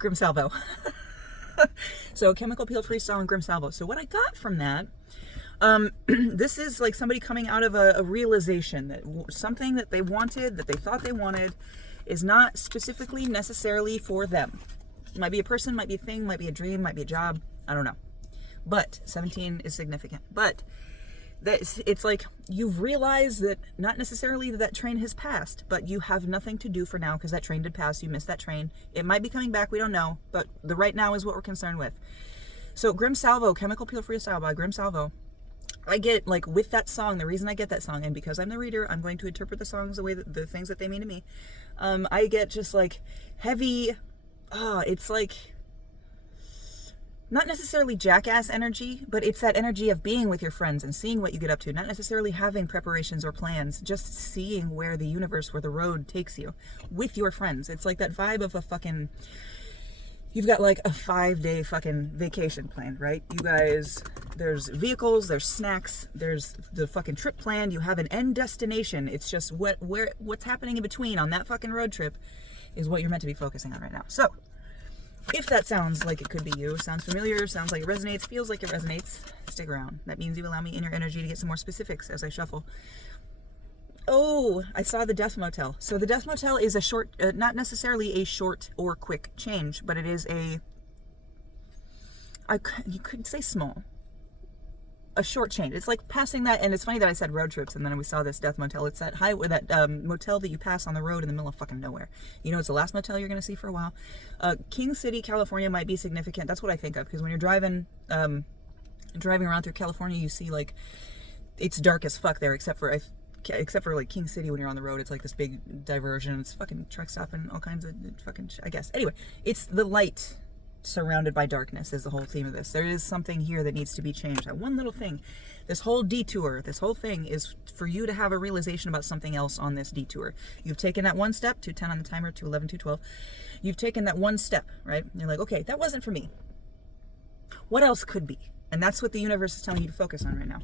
Grim Salvo. So Chemical Peel Freestyle and Grim Salvo. So what I got from that, this is like somebody coming out of a realization that something that they wanted, that they thought they wanted, is not specifically necessarily for them. It might be a person, might be a thing, might be a dream, might be a job. I don't know. But 17 is significant. But it's like you've realized that not necessarily that train has passed, but you have nothing to do for now because that train did pass. You missed that train. It might be coming back. We don't know. But the right now is what we're concerned with. So Grim Salvo, Chemical Peel Freestyle by Grim Salvo. I get, like, with that song, the reason I get that song, and because I'm the reader, I'm going to interpret the songs the way that the things that they mean to me. I get just like heavy, it's like not necessarily jackass energy, but it's that energy of being with your friends and seeing what you get up to, not necessarily having preparations or plans, just seeing where the universe, where the road takes you with your friends. It's like that vibe of a fucking, you've got like a 5-day fucking vacation planned, right? You guys, there's vehicles, there's snacks, there's the fucking trip planned, you have an end destination. It's just what's happening in between on that fucking road trip is what you're meant to be focusing on right now. So, if that sounds like it could be you, sounds familiar, sounds like it resonates, feels like it resonates, stick around. That means you allow me in your energy to get some more specifics as I shuffle. Oh, I saw the Death Motel. So the Death Motel is a short, not necessarily a short or quick change, but it is you could say small. A short change. It's like passing that, and it's funny that I said road trips, and then we saw this Death Motel. It's that highway, that motel that you pass on the road in the middle of fucking nowhere. You know, it's the last motel you're going to see for a while. King City, California might be significant. That's what I think of, because when you're driving around through California, you see, like, it's dark as fuck there, except for like King City. When you're on the road, it's like this big diversion. It's fucking truck stop and all kinds of fucking I guess. Anyway, it's the light surrounded by darkness is the whole theme of this. There is something here that needs to be changed. That one little thing, this whole detour, this whole thing is for you to have a realization about something else on this detour. You've taken that one step, 210 on the timer, 211, 212. You've taken that one step, right? And you're like, okay, that wasn't for me. What else could be? And that's what the universe is telling you to focus on right now.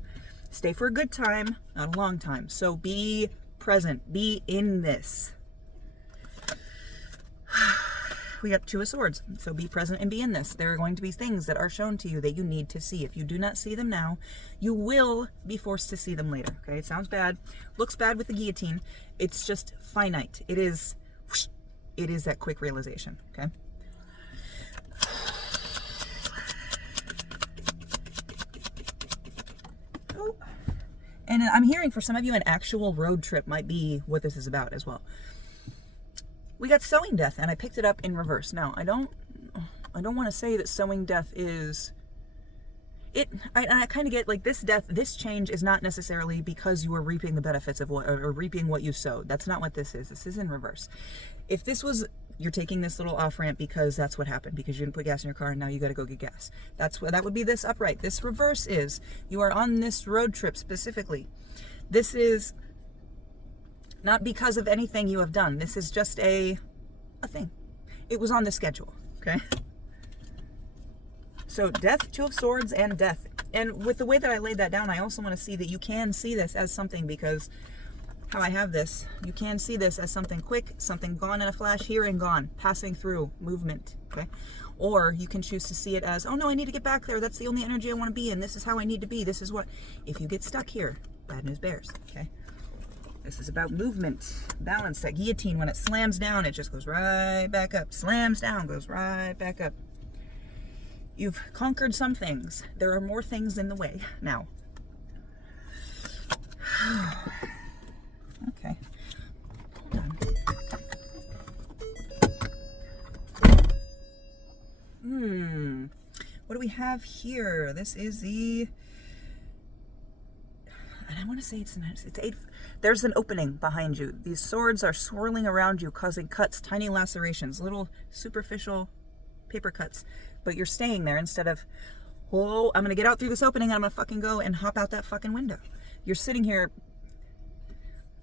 Stay for a good time, not a long time. So be present, be in this. We got Two of Swords, so be present and be in this. There are going to be things that are shown to you that you need to see. If you do not see them now, you will be forced to see them later, okay? It sounds bad, looks bad with the guillotine. It's just finite. It is that quick realization, okay? Oh. And I'm hearing for some of you an actual road trip might be what this is about as well. We got Sowing Death, and I picked it up in reverse. Now, I don't want to say that Sowing Death is it. I kind of get like this death, this change is not necessarily because you are reaping the benefits of what, or reaping what you sowed. That's not what this is. This is in reverse. If this was, you're taking this little off ramp because that's what happened, because you didn't put gas in your car and now you got to go get gas. That would be this upright. This reverse is you are on this road trip specifically. This is not because of anything you have done. This is just a thing. It was on the schedule, okay? So Death, Two of Swords, and Death. And with the way that I laid that down, I also want to see that you can see this as something, because how I have this, you can see this as something quick, something gone in a flash, here and gone, passing through, movement, okay? Or you can choose to see it as, oh no, I need to get back there. That's the only energy I want to be in. This is how I need to be. This is what, if you get stuck here, bad news bears, okay? This is about movement, balance. That guillotine, when it slams down, it just goes right back up. Slams down, goes right back up. You've conquered some things. There are more things in the way now. Okay. Hold on. What do we have here? This is the... And I want to say it's 8. There's an opening behind you. These swords are swirling around you, causing cuts, tiny lacerations, little superficial paper cuts. But you're staying there instead of, oh, I'm going to get out through this opening and I'm going to fucking go and hop out that fucking window. You're sitting here.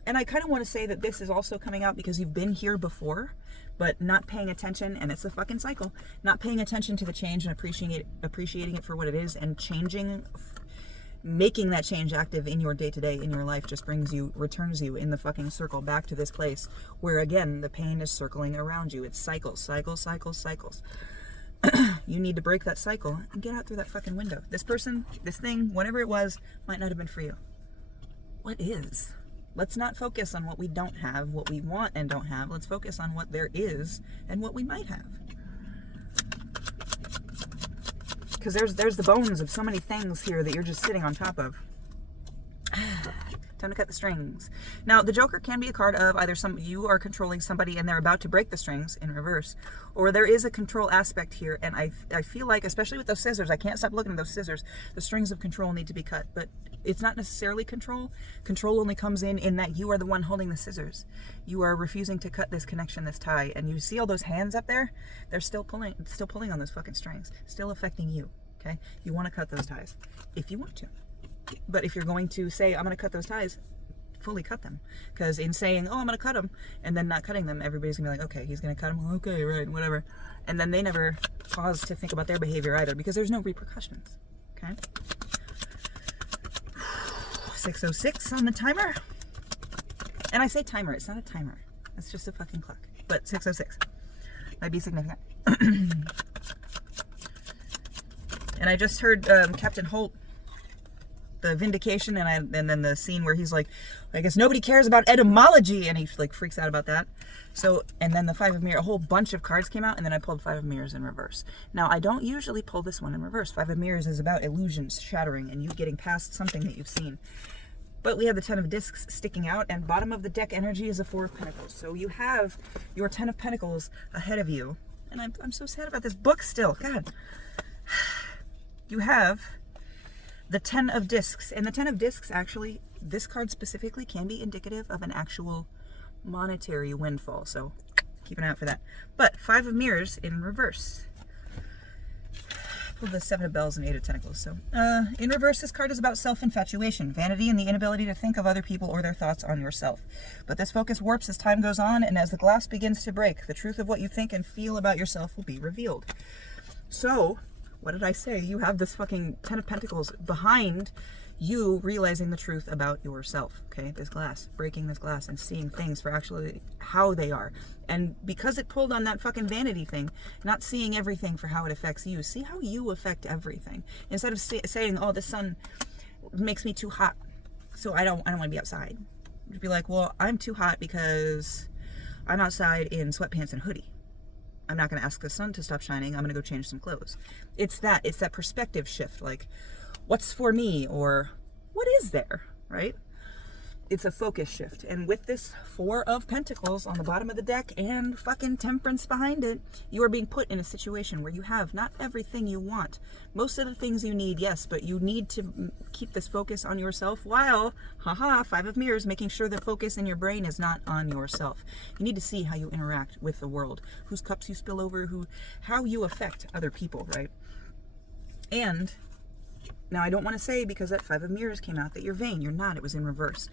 And I kind of want to say that this is also coming out because you've been here before, but not paying attention, and it's a fucking cycle, not paying attention to the change and appreciating it for what it is, and changing making that change active in your day-to-day, in your life, just returns you in the fucking circle back to this place where, again, the pain is circling around you. It's cycles, cycles, cycles, cycles. You need to break that cycle and get out through that fucking window. This person, this thing, whatever it was, might not have been for you. What is? Let's not focus on what we don't have, what we want and don't have. Let's focus on what there is and what we might have. Because there's the bones of so many things here that you're just sitting on top of. Time to cut the strings. Now, the Joker can be a card of either you are controlling somebody and they're about to break the strings in reverse, or there is a control aspect here, and I feel like, especially with those scissors, I can't stop looking at those scissors, the strings of control need to be cut, but it's not necessarily control. Control only comes in that you are the one holding the scissors. You are refusing to cut this connection, this tie, and you see all those hands up there? They're still pulling on those fucking strings, still affecting you, okay? You want to cut those ties if you want to. But if you're going to say, I'm going to cut those ties, fully cut them. Because in saying, oh, I'm going to cut them, and then not cutting them, everybody's going to be like, okay, he's going to cut them. Okay, right, whatever. And then they never pause to think about their behavior either, because there's no repercussions. Okay? 6:06 on the timer. And I say timer, it's not a timer. It's just a fucking clock. But 6:06 might be significant. And I just heard Captain Holt, the vindication, and then the scene where he's like, I guess nobody cares about etymology, and he like freaks out about that. So, and then the Five of Mirrors, a whole bunch of cards came out, and then I pulled Five of Mirrors in reverse. Now, I don't usually pull this one in reverse. Five of Mirrors is about illusions shattering and you getting past something that you've seen. But we have the Ten of Discs sticking out, and bottom of the deck energy is a Four of Pentacles. So you have your Ten of Pentacles ahead of you. And I'm so sad about this book still. God. You have the Ten of Discs. And the Ten of Discs, actually, this card specifically can be indicative of an actual monetary windfall. So keep an eye out for that. But Five of Mirrors in reverse. Pulled the Seven of Bells and Eight of Tentacles. So in reverse, this card is about self-infatuation, vanity, and the inability to think of other people or their thoughts on yourself. But this focus warps as time goes on, and as the glass begins to break, the truth of what you think and feel about yourself will be revealed. So, what did I say? You have this fucking Ten of Pentacles behind you realizing the truth about yourself, okay? This glass, breaking this glass and seeing things for actually how they are. And because it pulled on that fucking vanity thing, not seeing everything for how it affects you, see how you affect everything. Instead of saying, oh, the sun makes me too hot, so I don't want to be outside. You'd be like, well, I'm too hot because I'm outside in sweatpants and hoodie. I'm not going to ask the sun to stop shining. I'm going to go change some clothes. It's that perspective shift. Like, what's for me, or what is there, right? It's a focus shift. And with this Four of Pentacles on the bottom of the deck and fucking Temperance behind it, you are being put in a situation where you have not everything you want. Most of the things you need, yes, but you need to keep this focus on yourself while, Five of Mirrors, making sure the focus in your brain is not on yourself. You need to see how you interact with the world, whose cups you spill over, how you affect other people, right? And now, I don't want to say, because that Five of Mirrors came out, that you're vain. You're not. It was in reverse.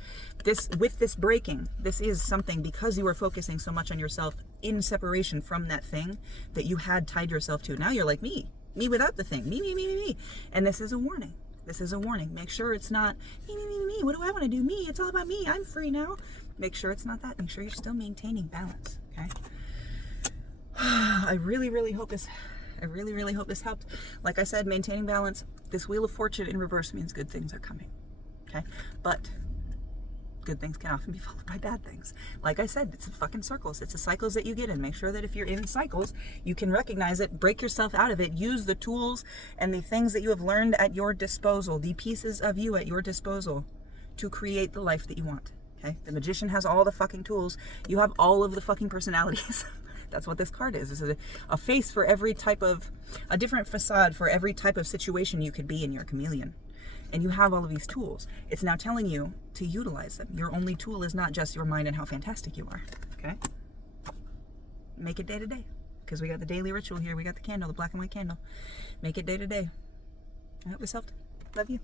With this breaking, this is something, because you were focusing so much on yourself in separation from that thing that you had tied yourself to. Now you're like me without the thing. Me. And this is a warning. This is a warning. Make sure it's not me. What do I want to do? Me. It's all about me. I'm free now. Make sure it's not that. Make sure you're still maintaining balance. Okay? I really, really hope this helped. Like I said, maintaining balance. This Wheel of Fortune in reverse means good things are coming. Okay? But good things can often be followed by bad things. Like I said, it's fucking circles. It's the cycles that you get in. Make sure that if you're in cycles, you can recognize it, break yourself out of it, use the tools and the things that you have learned at your disposal, the pieces of you at your disposal to create the life that you want. Okay? The Magician has all the fucking tools. You have all of the fucking personalities. That's what this card is. It's a face for every type of, a different facade for every type of situation you could be in. Your chameleon. And you have all of these tools. It's now telling you to utilize them. Your only tool is not just your mind and how fantastic you are. Okay? Make it day to day. Because we got the daily ritual here. We got the candle, the black and white candle. Make it day to day. I hope this helped. Love you.